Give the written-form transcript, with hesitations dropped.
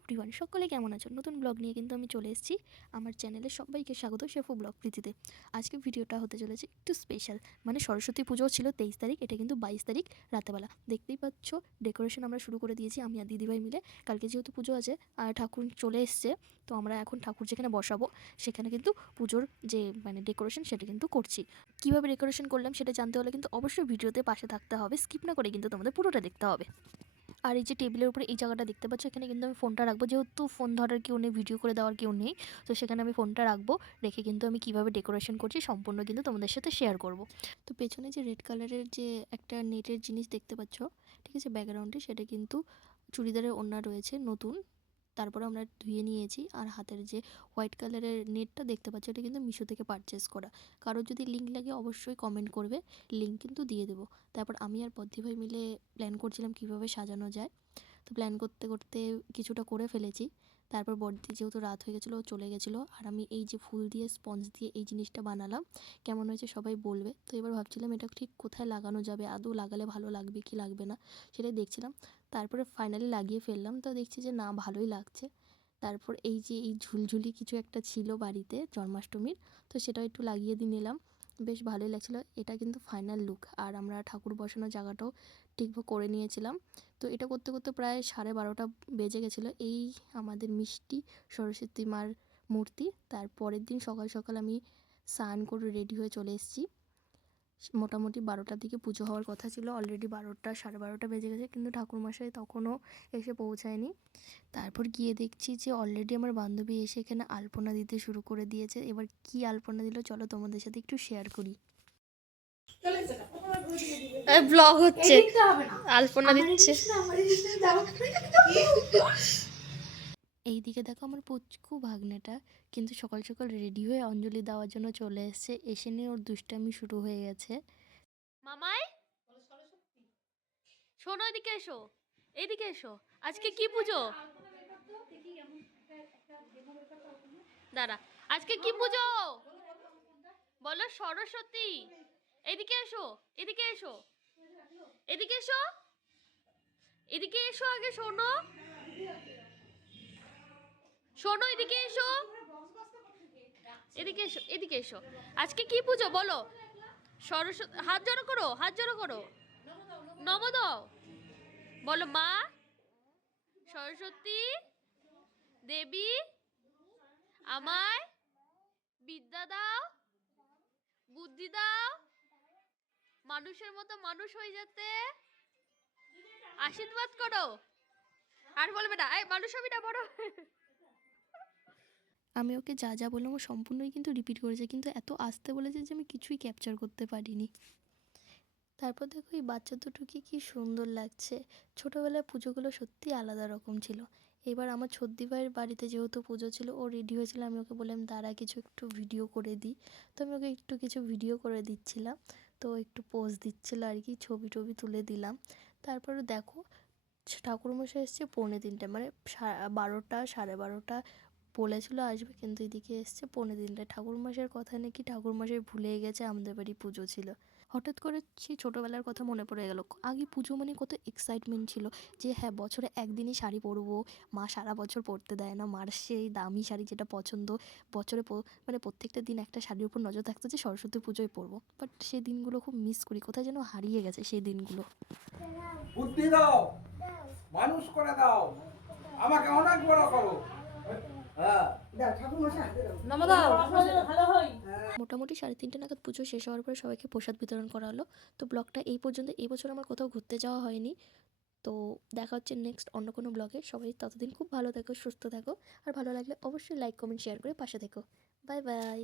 Everyone, সকলে কেমন আছো? নতুন ব্লগ নিয়ে কিন্তু আমি চলে এসেছি। আমার চ্যানেলে সবাইকে স্বাগত শেফু ব্লগ প্রীতিতে। আজকে ভিডিওটা হতে চলেছে একটু স্পেশাল, মানে সরস্বতী পুজো ছিল 23 তারিখ, এটা কিন্তু 22 তারিখ রাতেবেলা। দেখতেই পাচ্ছ ডেকোরেশন আমরা শুরু করে দিয়েছি আমি আর দিদিভাই মিলে। কালকে যেহেতু পুজো আছে আর ঠাকুর চলে এসছে, তো আমরা এখন ঠাকুর যেখানে বসাবো সেখানে কিন্তু পুজোর যে ডেকোরেশন সেটা কিন্তু করছি। কীভাবে ডেকোরেশন করলাম সেটা জানতে হলে কিন্তু অবশ্যই ভিডিওতে পাশে থাকতে হবে, স্কিপ না করে কিন্তু তোমাদের পুরোটা দেখতে হবে। আর এই যে টেবিলের উপরে এই জায়গাটা দেখতে পাচ্ছ, এখানে কিন্তু আমি ফোনটা রাখবো, যেহেতু ফোন ধরার কেউ নেই, ভিডিও করে দেওয়ার কেউ নেই, তো সেখানে আমি ফোনটা রাখবো। রেখে কিন্তু আমি কীভাবে ডেকোরেশন করছি সম্পূর্ণ কিন্তু তোমাদের সাথে শেয়ার করব। তো পেছনে যে রেড কালারের যে একটা নেটের জিনিস দেখতে পাচ্ছ, ঠিক আছে, ব্যাকগ্রাউন্ডে, সেটা কিন্তু চুড়িদারের ওড়না রয়েছে নতুন, তারপরে আমরা ধুয়ে নিয়েছি। আর হাতের যে হোয়াইট কালারের নেটটা দেখতে পাচ্ছ, এটা কিন্তু মিশো থেকে পারচেস করা। কারোর যদি লিঙ্ক লাগে অবশ্যই কমেন্ট করবে, লিঙ্ক কিন্তু দিয়ে দেবো। তারপর আমি আর বদ্দি ভাই মিলে প্ল্যান করছিলাম কীভাবে সাজানো যায়। তো প্ল্যান করতে করতে কিছুটা করে ফেলেছি। তারপর বদ্দি যেহেতু রাত হয়ে গেছিলো, ও চলে গেছিলো, আর আমি এই যে ফুল দিয়ে স্পঞ্জ দিয়ে এই জিনিসটা বানালাম। কেমন হয়েছে সবাই বলবে। তো এবার ভাবছিলাম এটা ঠিক কোথায় লাগানো যাবে, আদৌ লাগালে ভালো লাগবে কি লাগবে না সেটাই দেখছিলাম। তারপরে ফাইনালি লাগিয়ে ফেললাম, তো দেখছি যে না, ভালোই লাগছে। তারপর এই যে এই ঝুলঝুলি কিছু একটা ছিল বাড়িতে জন্মাষ্টমীর, তো সেটাও একটু লাগিয়ে দিয়ে নিলাম, বেশ ভালোই লাগছিলো। এটা কিন্তু ফাইনাল লুক। আর আমরা ঠাকুর বসানোর জায়গাটাও ঠিকভাবে করে নিয়েছিলাম। তো এটা করতে করতে প্রায় 12:30 বেজে গেছিলো। এই আমাদের মিষ্টি সরস্বতী মার মূর্তি। তারপরের দিন সকাল সকাল আমি স্নান করে রেডি হয়ে চলে এসেছি। মোটামুটি 12টার দিকে পুজো হওয়ার কথা ছিল, অলরেডি 12টা 12:30 বেজে গেছে, কিন্তু ঠাকুরমশাই তখনও এসে পৌঁছায়নি। তারপর গিয়ে দেখছি যে অলরেডি আমার বান্ধবী এসে এখানে আলপনা দিতে শুরু করে দিয়েছে। এবার কি আলপনা দিল চলো তোমাদের সাথে একটু শেয়ার করি। ব্লগ হচ্ছে, আলপনা দিচ্ছে। এইদিকে দেখো আমার পুচকু ভাগ্নেটা কিন্তু সকাল সকাল রেডি হয়ে অঞ্জলি দেওয়ার জন্য চলে এসেছে। এসে নিয়ে ওর দুষ্টামি শুরু হয়ে গেছে। মামাই শোনো, এদিকে এসো, এইদিকে এসো, আজকে কি পুজো? দাঁড়া, আজকে কি পুজো বলো? সরস্বতী। এদিকে এসো, এদিকে এসো, এদিকে এসো, এদিকে এসো, আগে শোনো, শোনো, এদিকে এসো, এদিকে এসো, এদিকে এসো। আজকে কি পুজো বলো? সরস্বতী। হাত জড়ো করো, হাত জড়ো করো, নম দাও, বলো মা সরস্বতী দেবী আমায় বিদ্যা দাও, বুদ্ধি দাও, মানুষের মতো মানুষ হয়ে যেতে আশীর্বাদ করো। আর বলবে না, এই মানুষ হবি না বড়। আমি ওকে যা যা বললাম ও সম্পূর্ণই কিন্তু রিপিট করেছে, কিন্তু এত আস্তে বলেছে যে আমি কিছুই ক্যাপচার করতে পারিনি। তারপর দেখো এই বাচ্চা দুটোকে কি সুন্দর লাগছে। ছোটোবেলায় পুজোগুলো সত্যি আলাদা রকম ছিল। এবার আমার ছদ্দি ভাইয়ের বাড়িতে যেহেতু পুজো ছিল, ও রেডি হয়েছিল, আমি ওকে বললাম দাঁড়া কিছু একটু ভিডিও করে দিই। তো আমি ওকে একটু কিছু ভিডিও করে দিচ্ছিলাম, তো একটু পোজ দিচ্ছিলো আর কি, ছবি টবি তুলে দিলাম। তারপরে দেখো ঠাকুরমশাই এসছে 2:45, মানে 12টা 12:30 বলেছিল আসবে, কিন্তু এদিকে এসছে 2:45। ঠাকুরমশাইয়ের কথা নাকি ঠাকুরমশাই ভুলেই গেছে আমাদের বাড়ি পুজো ছিল। হঠাৎ করে সেই ছোটোবেলার কথা মনে পড়ে গেল। আগে পুজো মানে কত এক্সাইটমেন্ট ছিল, যে হ্যাঁ বছরে একদিনই শাড়ি পরবো, মা সারা বছর পরতে দেয় না, মার সেই দামি শাড়ি যেটা পছন্দ, বছরে মানে প্রত্যেকটা দিন একটা শাড়ির উপর নজর থাকতো যে সরস্বতী পুজোয় পরবো। বাট সেই দিনগুলো খুব মিস করি, কোথায় যেন হারিয়ে গেছে সেই দিনগুলো। বুদ্ধি দাও, মানুষ করে দাও, আমাকে অনেক বড় করো। মোটামুটি 3:30 নাগাদ পুজো শেষ হওয়ার পরে সবাইকে প্রসাদ বিতরণ করা হলো। তো ব্লগটা এই পর্যন্ত। এই বছর আমার কোথাও ঘুরতে যাওয়া হয়নি, তো দেখা হচ্ছে নেক্সট অন্য কোনো ব্লগে। সবাই ততদিন খুব ভালো থেকো, সুস্থ থাকো, আর ভালো লাগলে অবশ্যই লাইক কমেন্ট শেয়ার করে পাশে থেকো। Bye bye.